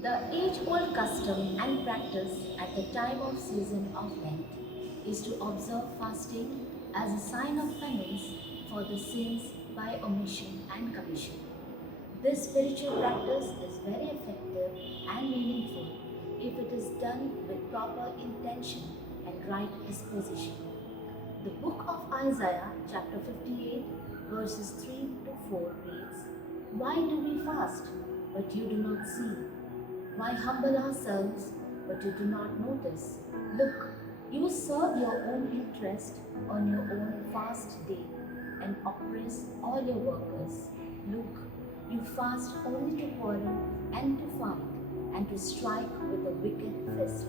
The age-old custom and practice at the time of season of Lent is to observe fasting as a sign of penance for the sins by omission and commission. This spiritual practice is very effective and meaningful if it is done with proper intention and right disposition. The book of Isaiah, chapter 58, verses 3 to 4 reads, "Why do we fast, but you do not see? Why humble ourselves, but you do not notice? Look, you serve your own interest on your own fast day and oppress all your workers. Look, you fast only to quarrel and to fight and to strike with a wicked fist.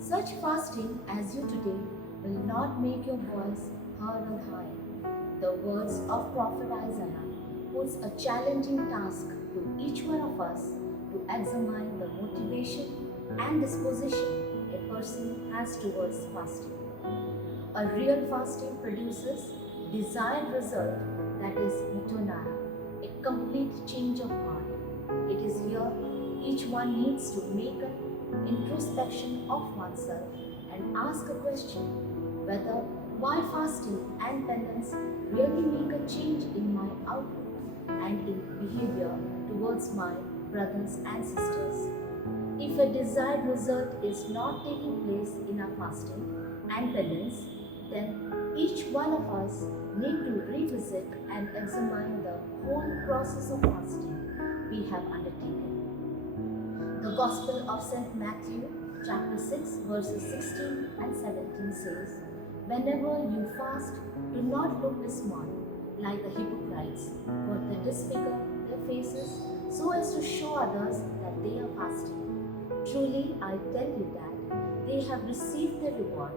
Such fasting as you today will not make your voice heard or higher." The words of Prophet Isaiah puts a challenging task to each one of us to examine the motivation and disposition a person has towards fasting. A real fasting produces desired result, that is metanoia, a complete change of heart. It is here each one needs to make an introspection of oneself and ask a question whether while fasting and penance really make a change in my outlook and in behavior towards my brothers and sisters. If a desired result is not taking place in our fasting and penance, then each one of us need to revisit and examine the whole process of fasting we have undertaken. The Gospel of St. Matthew, chapter 6, verses 16 and 17 says, "Whenever you fast, do not look small like the hypocrites, for they disfigure their faces so as to show others that they are fasting. Truly, I tell you that they have received their reward.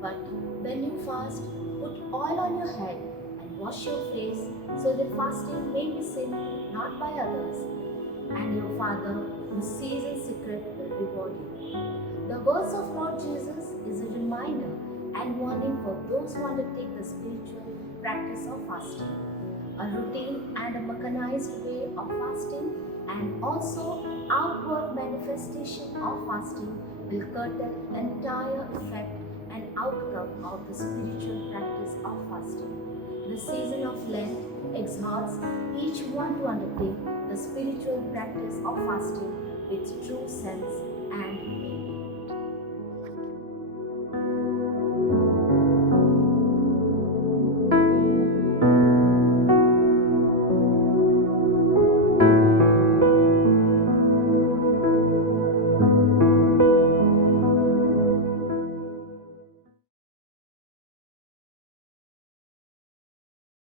But when you fast, put oil on your head and wash your face, so that fasting may be seen not by others, and your Father who sees in secret will reward you." The words of Lord Jesus is a reminder and warning for those who undertake the spiritual practice of fasting. A routine and a mechanized way of fasting and also outward manifestation of fasting will curtail entire effect and outcome of the spiritual practice of fasting. The season of Lent exhorts each one to undertake the spiritual practice of fasting with true sense and meaning.